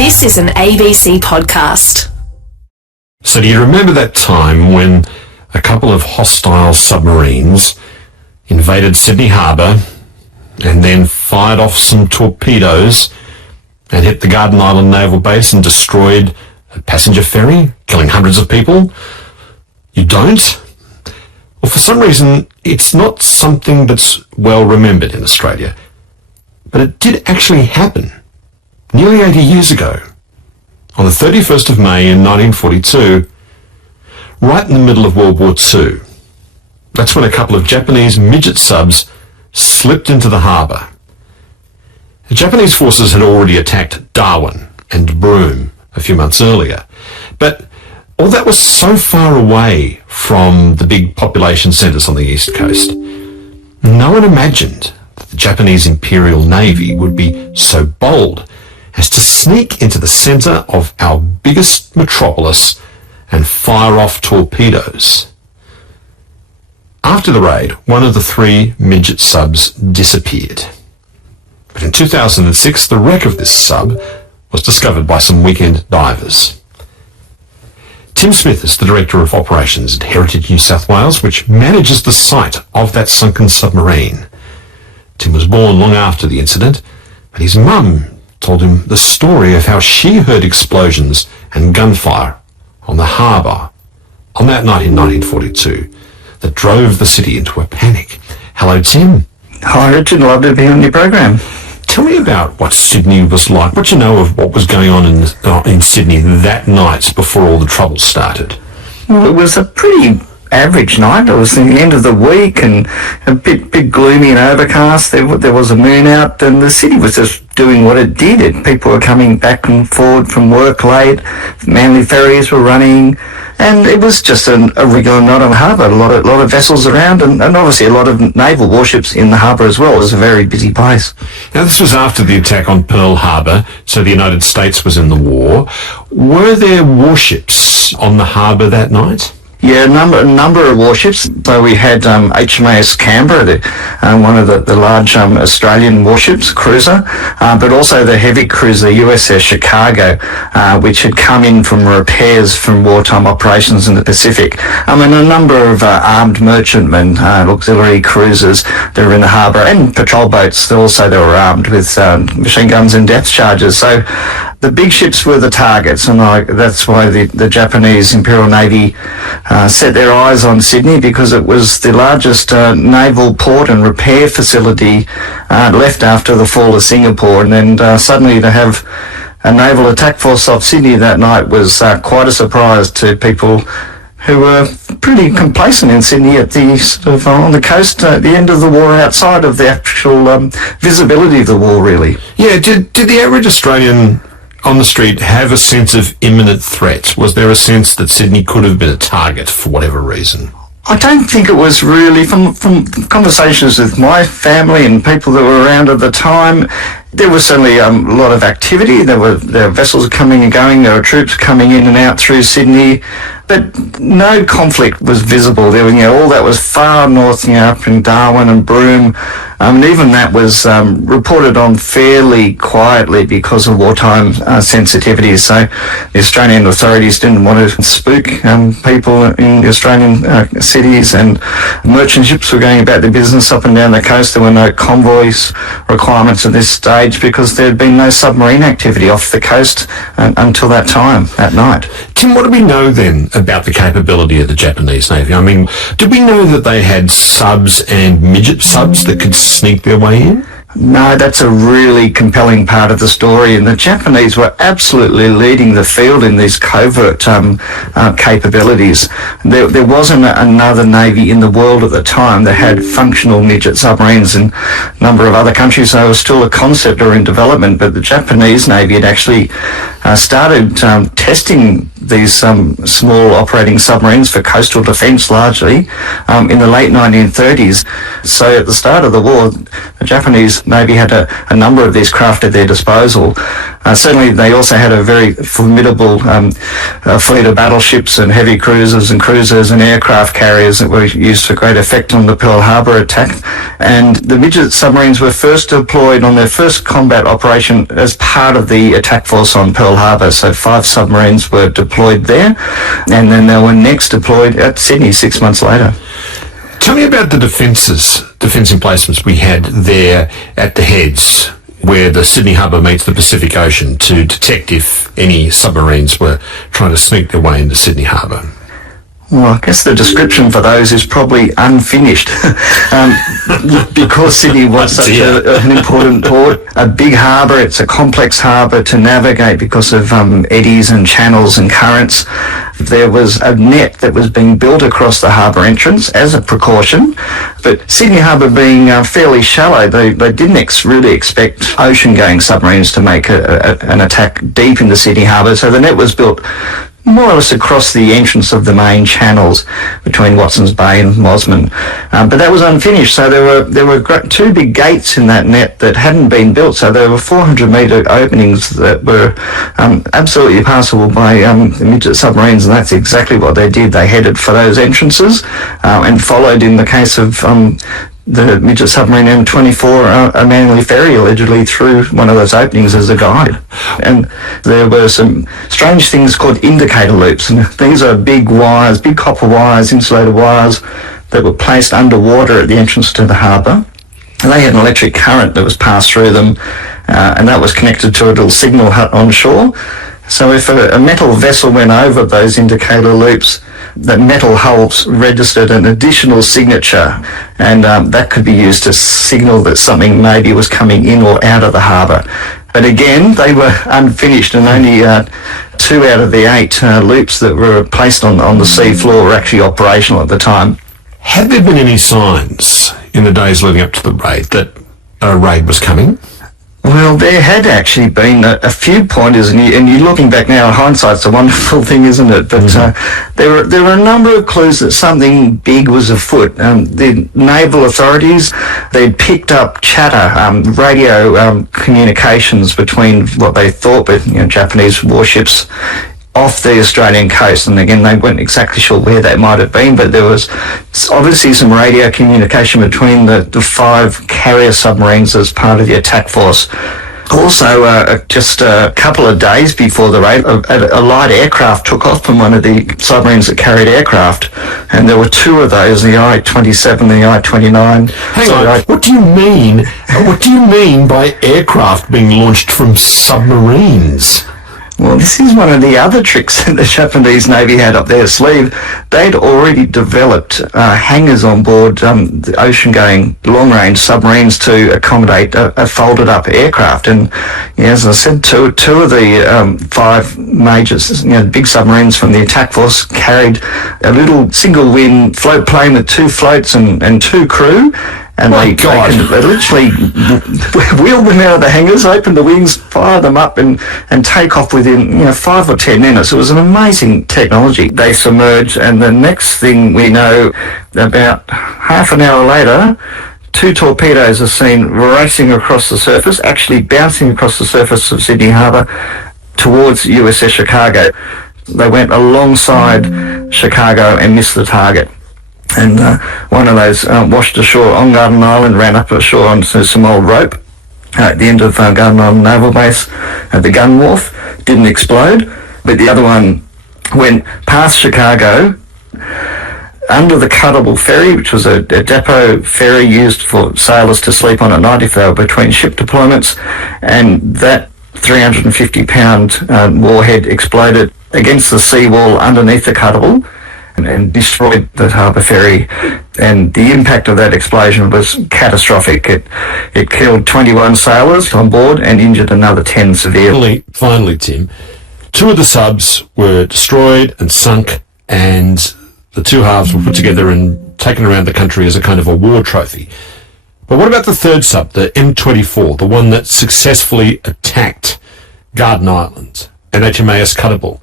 This is an ABC podcast. So do you remember that time when a couple of hostile submarines invaded Sydney Harbour and then fired off some torpedoes and hit the Garden Island Naval Base and destroyed a passenger ferry, killing hundreds of people? You don't? Well, for some reason, it's not something that's well remembered in Australia. But it did actually happen nearly 80 years ago, on the 31st of May in 1942, right in the middle of World War II. That's when a couple of Japanese midget subs slipped into the harbour. The Japanese forces had already attacked Darwin and Broome a few months earlier, but all that was so far away from the big population centres on the east coast. No one imagined that the Japanese Imperial Navy would be so bold as to sneak into the centre of our biggest metropolis and fire off torpedoes. After the raid, one of the three midget subs disappeared. But in 2006, the wreck of this sub was discovered by some weekend divers. Tim Smith is the Director of Operations at Heritage New South Wales, which manages the site of that sunken submarine. Tim was born long after the incident, but his mum told him the story of how she heard explosions and gunfire on the harbour on that night in 1942 that drove the city into a panic. Hello, Tim. Hi, Richard. Lovely to be on your program. Tell me about what Sydney was like. What you know of what was going on in Sydney that night before all the trouble started? Well, it was a pretty average night. It was the end of the week and a bit gloomy and overcast. There was a moon out and the city was just doing what it did. People were coming back and forward from work late. Manly ferries were running. And it was just a regular night on the harbour. A lot of vessels around and obviously a lot of naval warships in the harbour as well. It was a very busy place. Now, this was after the attack on Pearl Harbor, so the United States was in the war. Were there warships on the harbour that night? Yeah, a number of warships. So we had HMAS Canberra, one of the large Australian warships, cruiser, but also the heavy cruiser USS Chicago, which had come in from repairs from wartime operations in the Pacific. And a number of armed merchantmen, auxiliary cruisers that were in the harbour, and patrol boats. Also, they were armed with machine guns and depth charges. So the big ships were the targets, and that's why the Japanese Imperial Navy set their eyes on Sydney, because it was the largest naval port and repair facility left after the fall of Singapore. And then suddenly to have a naval attack force off Sydney that night was quite a surprise to people who were pretty complacent in Sydney at the sort of on the coast at the end of the war, outside of the actual visibility of the war, really. Yeah, did the average Australian on the street have a sense of imminent threat? Was there a sense that Sydney could have been a target for whatever reason? I don't think it was really. From conversations with my family and people that were around at the time, there was certainly a lot of activity. There were vessels coming and going. There were troops coming in and out through Sydney, but no conflict was visible. There was, all that was far north, up in Darwin and Broome. And even that was reported on fairly quietly because of wartime sensitivities. So the Australian authorities didn't want to spook people in the Australian cities, and merchant ships were going about their business up and down the coast. There were no convoys requirements at this stage because there had been no submarine activity off the coast until that time, that night. Tim, what do we know then about the capability of the Japanese Navy? I mean, did we know that they had subs and midget subs that could sneak their way in? No, that's a really compelling part of the story, and the Japanese were absolutely leading the field in these covert capabilities. There wasn't another navy in the world at the time that had functional midget submarines. In a number of other countries, they were still a concept or in development, but the Japanese Navy had actually started testing these small operating submarines for coastal defence largely in the late 1930s. So at the start of the war, the Japanese US Navy had a number of these craft at their disposal. Certainly they also had a very formidable fleet of battleships and heavy cruisers and aircraft carriers that were used for great effect on the Pearl Harbor attack. And the midget submarines were first deployed on their first combat operation as part of the attack force on Pearl Harbor. So 5 submarines were deployed there, and then they were next deployed at Sydney 6 months later. Tell me about the defence emplacements we had there at the heads, where the Sydney Harbour meets the Pacific Ocean, to detect if any submarines were trying to sneak their way into Sydney Harbour. Well, I guess the description for those is probably unfinished. Because Sydney was such an important port, a big harbour, it's a complex harbour to navigate because of eddies and channels and currents. There was a net that was being built across the harbour entrance as a precaution, but Sydney Harbour being fairly shallow, they didn't really expect ocean-going submarines to make an attack deep into Sydney Harbour, so the net was built more or less across the entrance of the main channels between Watson's Bay and Mosman. But that was unfinished, so there were 2 big gates in that net that hadn't been built, so there were 400-metre openings that were absolutely passable by midget submarines, and that's exactly what they did. They headed for those entrances and followed, in the case of the midget submarine M24, a Manly ferry allegedly through one of those openings as a guide. And there were some strange things called indicator loops, and these are big wires, big copper wires, insulated wires that were placed underwater at the entrance to the harbour. And they had an electric current that was passed through them, and that was connected to a little signal hut on shore. So if a metal vessel went over those indicator loops, the metal hulls registered an additional signature, and that could be used to signal that something maybe was coming in or out of the harbour. But again, they were unfinished, and only 2 out of the 8 loops that were placed on the sea floor were actually operational at the time. Had there been any signs in the days leading up to the raid that a raid was coming? Well, there had actually been a few pointers, and you're looking back now, hindsight's a wonderful thing, isn't it? But there were a number of clues that something big was afoot. The naval authorities, they'd picked up chatter, radio communications between what they thought were Japanese warships off the Australian coast, and again they weren't exactly sure where that might have been, but there was obviously some radio communication between the 5 carrier submarines as part of the attack force. Also, just a couple of days before the raid, a light aircraft took off from one of the submarines that carried aircraft, and there were 2 of those, the I-27 and the I-29. Hang on, what do you mean? What do you mean by aircraft being launched from submarines? Well, this is one of the other tricks that the Japanese Navy had up their sleeve. They'd already developed hangars on board the ocean-going long-range submarines to accommodate a folded-up aircraft. And as I said, two of the 5 major, big submarines from the attack force carried a little single-wing float plane with 2 floats and 2 crew. And they literally wheel them out of the hangars, open the wings, fire them up, and take off within 5 or 10 minutes. It was an amazing technology. They submerged, and the next thing we know, about half an hour later, 2 torpedoes are seen racing across the surface, actually bouncing across the surface of Sydney Harbour towards USS Chicago. They went alongside Chicago and missed the target. And one of those washed ashore on Garden Island, ran up ashore onto some old rope at the end of Garden Island Naval Base at the gun wharf. Didn't explode, but the other one went past Chicago under the Cuttable ferry, which was a depot ferry used for sailors to sleep on at night if they were between ship deployments, and that 350-pound warhead exploded against the seawall underneath the Cuttable and destroyed the harbour ferry, and the impact of that explosion was catastrophic. It killed 21 sailors on board and injured another 10 severely. Finally, Tim, 2 of the subs were destroyed and sunk, and the 2 halves were put together and taken around the country as a kind of a war trophy. But what about the 3rd sub, the M24, the one that successfully attacked Garden Island and HMAS Cuttable,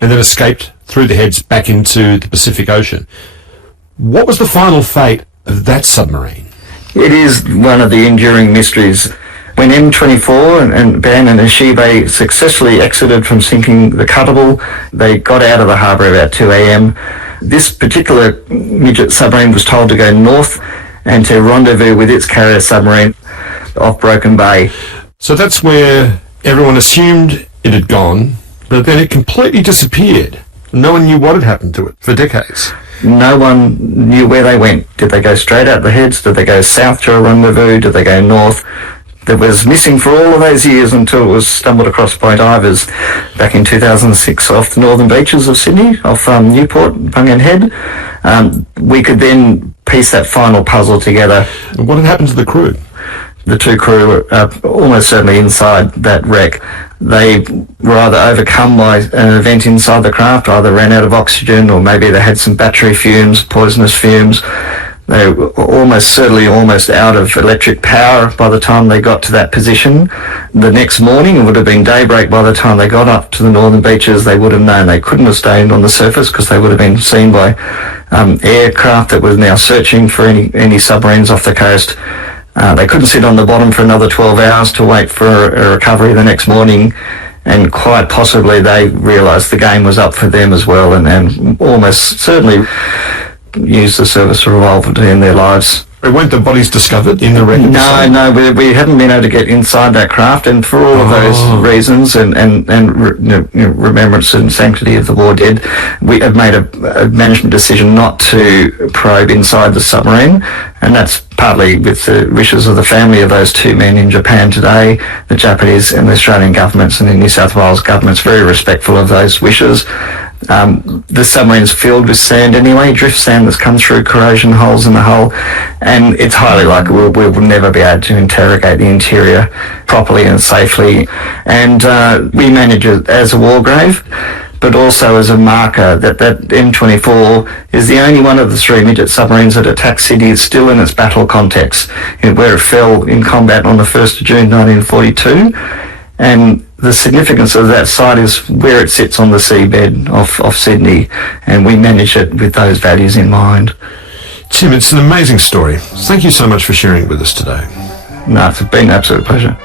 and then escaped through the heads back into the Pacific Ocean? What was the final fate of that submarine? It is one of the enduring mysteries. When M24 and BAN and Ashibe successfully exited from sinking the Cuttable, they got out of the harbour about 2 a.m. This particular midget submarine was told to go north and to rendezvous with its carrier submarine off Broken Bay. So that's where everyone assumed it had gone, but then it completely disappeared. No one knew what had happened to it for decades. No one knew where they went. Did they go straight out the heads? Did they go south to a rendezvous? Did they go north? That was missing for all of those years until it was stumbled across by divers back in 2006 off the northern beaches of Sydney, off Newport, Bungan Head. We could then piece that final puzzle together. What had happened to the crew? The two crew were almost certainly inside that wreck. They were either overcome by an event inside the craft, either ran out of oxygen, or maybe they had some battery fumes, poisonous fumes. They were almost certainly out of electric power by the time they got to that position. The next morning, it would have been daybreak by the time they got up to the northern beaches. They would have known they couldn't have stayed on the surface because they would have been seen by aircraft that was now searching for any submarines off the coast. They couldn't sit on the bottom for another 12 hours to wait for a recovery the next morning. And quite possibly they realised the game was up for them as well, and almost certainly used the service revolver to end their lives. Weren't the bodies discovered in the wreck? No, we haven't been able to get inside that craft, and for all of those reasons and remembrance and sanctity of the war dead, we have made a management decision not to probe inside the submarine, and that's partly with the wishes of the family of those two men in Japan today. The Japanese and the Australian governments and the New South Wales government's very respectful of those wishes. The submarine's filled with sand anyway, drift sand that's come through corrosion holes in the hull, and it's highly likely we will never be able to interrogate the interior properly and safely. And we manage it as a war grave, but also as a marker that M24 is the only one of the three midget submarines that attacked Sydney is still in its battle context, where it fell in combat on the 1st of June 1942. And the significance of that site is where it sits on the seabed of Sydney, and we manage it with those values in mind. Tim, it's an amazing story. Thank you so much for sharing it with us today. No, it's been an absolute pleasure.